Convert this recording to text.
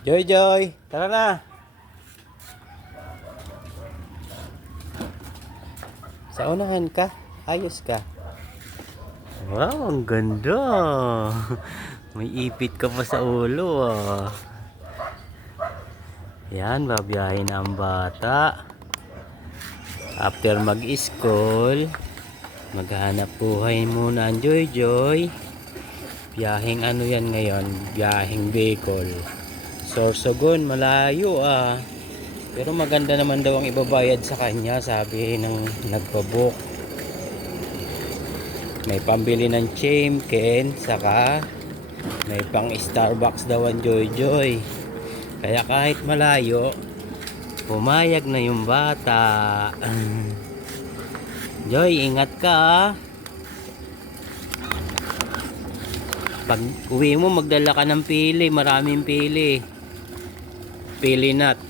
Joy Joy, tara na. Sa unahan ka, ayos ka. Wow, ang ganda. May ipit ka pa sa ulo ah. Yan, babiyahin ang bata. After mag-school, maghanap buhay muna ang Joy Joy. Biyaheng ano yan ngayon? Biyaheng Bicol. Sorsogon, malayo ah. Pero maganda naman daw ang ibabayad sa kanya, sabi ng nagpabook. May pambili ng Ken, saka may pang Starbucks daw ang Joy Joy. Kaya kahit malayo, pumayag na yung bata. Joy, ingat ka ah. Pag uwi mo, magdala ka ng pili. Maraming pili. Pili nut.